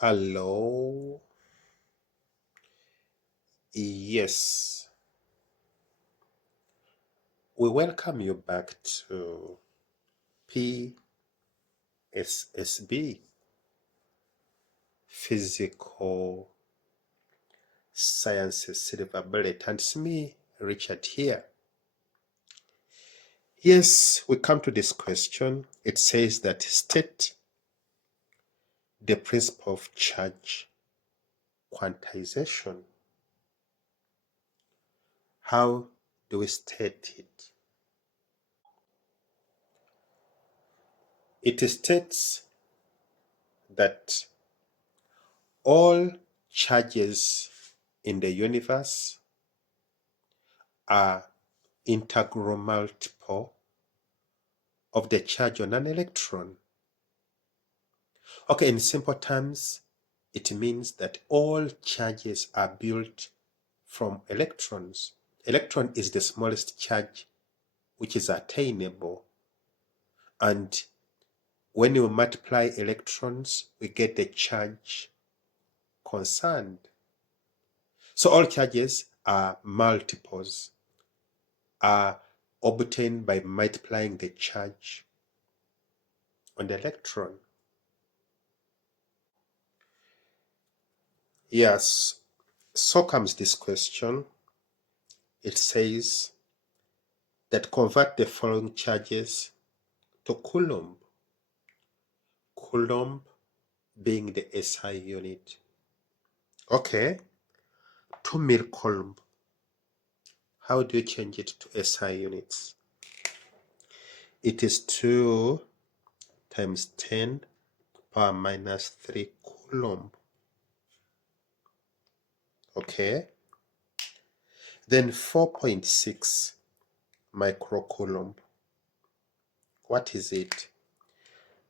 Hello. Yes, we welcome you back to PSSB, Physical Sciences Silver Bullet, and it's me, Richard, here. Yes, we come to this question. It says that state the principle of charge quantization. How do we state it? It states that all charges in the universe are integral multiple of the charge on an electron. Okay, in simple terms, it means that all charges are built from electrons. Electron is the smallest charge which is attainable. And when you multiply electrons, we get the charge concerned. So all charges are multiples, are obtained by multiplying the charge on the electron. Yes, so comes this question. It says that convert the following charges to Coulomb. Coulomb being the SI unit. Okay, 2 mil-coulomb. How do you change it to SI units? It is 2 times 10 power minus 3 Coulomb. Okay, then 4.6 microcoulomb. What is it?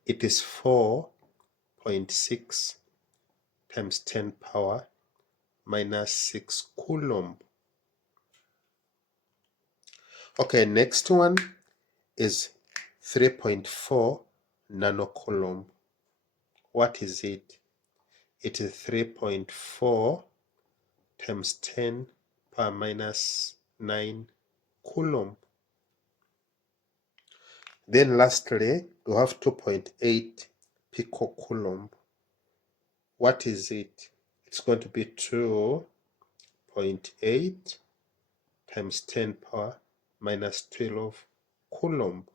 It is 4.6 times 10 power minus 6 Coulomb. Okay, next one is 3.4 nanocoulomb. What is it? It is 3.4 times 10 power minus 9 Coulomb. Then lastly, we have 2.8 picocoulomb. What is it? It's going to be 2.8 times 10 power minus 12 Coulomb.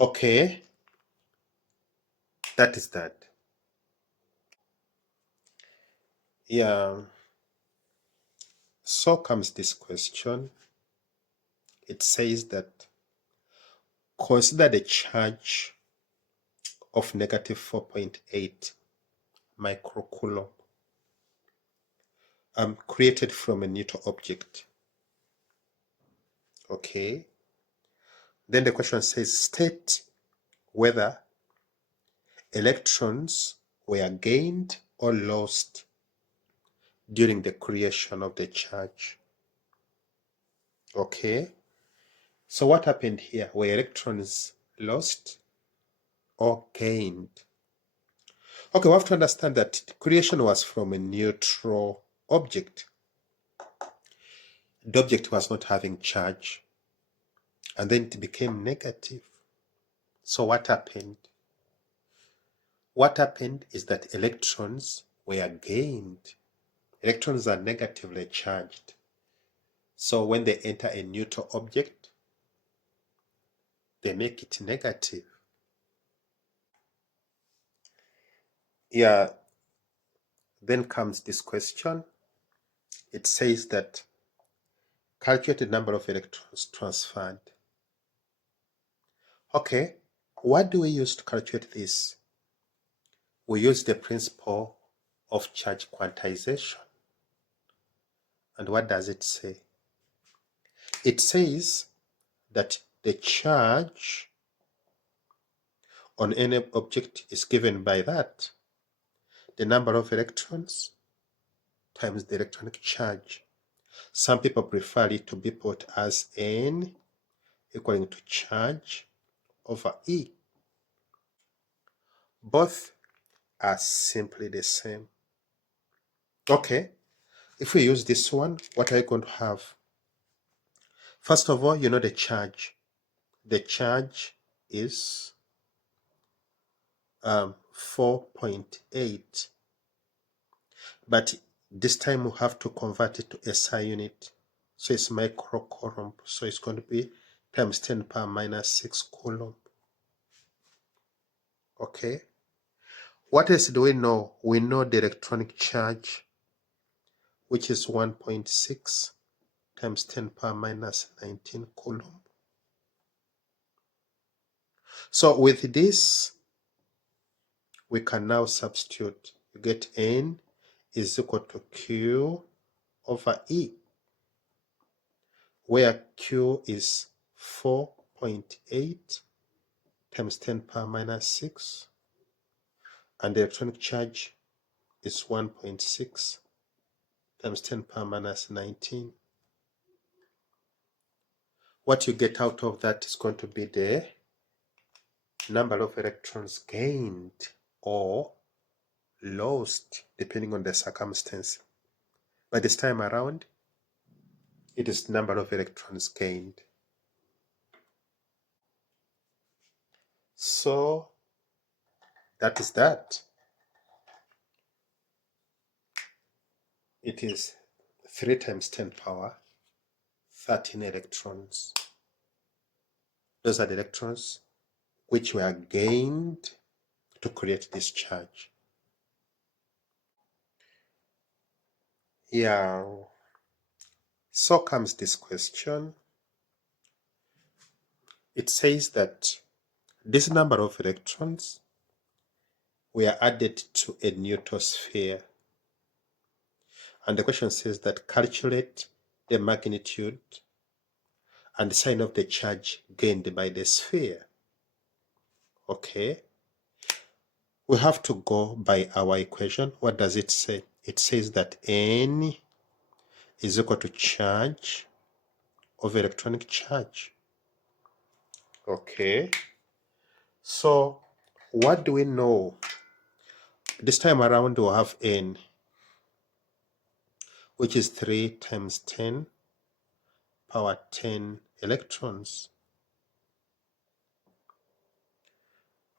Okay, that is that. Yeah, so comes this question. It says that consider the charge of negative 4.8 microcoulomb created from a neutral object. Okay, then the question says state whether electrons were gained or lost during the creation of the charge. Okay, so what happened here? Were electrons lost or gained? Okay, we have to understand that creation was from a neutral object. The object was not having charge, and then it became negative. So what happened? What happened is that electrons were gained. Electrons are negatively charged. So when they enter a neutral object, they make it negative. Yeah, then comes this question. It says that calculate the number of electrons transferred. Okay, what do we use to calculate this? We use the principle of charge quantization. And what does it say? It says that the charge on any object is given by that. The number of electrons times the electronic charge. Some people prefer it to be put as N equaling to charge over E. Both are simply the same. Okay, if we use this one, what are you going to have? First of all, you know the charge. The charge is 4.8, but this time we have to convert it to SI unit. So it's microcoulomb. So it's going to be times 10 power minus 6 coulomb. Okay. What else do we know? We know the electronic charge, which is 1.6 times 10 power minus 19 coulomb. So with this, we can now substitute. You get N is equal to Q over E, where Q is 4.8 times 10 power minus 6, and the electronic charge is 1.6 times 10 power minus 19. What you get out of that is going to be the number of electrons gained or lost, depending on the circumstance. But this time around, it is number of electrons gained. So that is that. It is 3 times 10 power 13 electrons. Those are the electrons which were gained to create this charge. Yeah. So comes this question. It says that this number of electrons were added to a neutral sphere. And the question says that calculate the magnitude and the sign of the charge gained by the sphere. Okay. We have to go by our equation. What does it say? It says that N is equal to charge of electronic charge. Okay. So what do we know? This time around we'll have N, which is 3 times 10 power 10 electrons.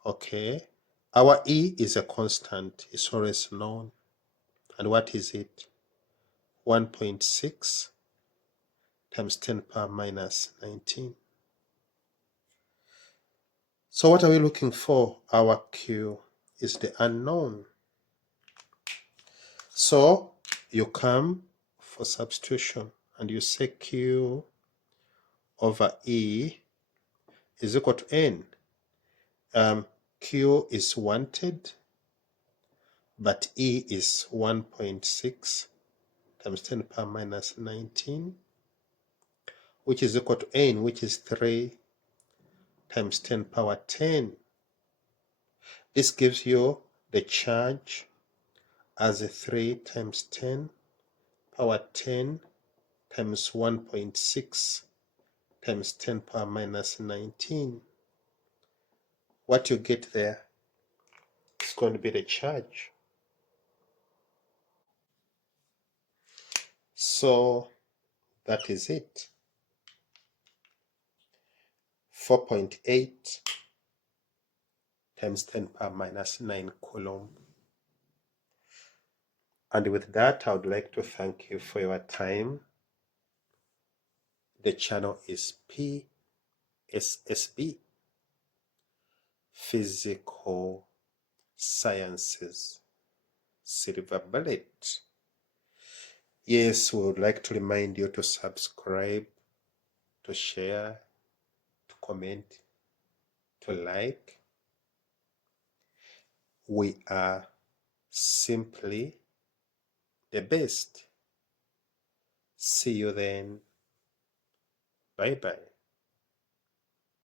Okay. Our E is a constant. It's always known. And what is it? 1.6 times 10 power minus 19. So what are we looking for? Our Q is the unknown. So you come for substitution and you say Q over E is equal to N. Q is wanted, but E is 1.6 times 10 power minus 19, which is equal to N, which is 3 times 10 power 10. This gives you the charge as a 3 times 10 power 10 times 1.6 times 10 power minus 19. What you get there is going to be the charge. So that is it. 4.8 times 10 power minus 9 coulomb. And with that, I would like to thank you for your time. The channel is PSSB, Physical Sciences, Silver Bullet. Yes, we would like to remind you to subscribe, to share, to comment, to like. We are simply the best. See you then. Bye bye.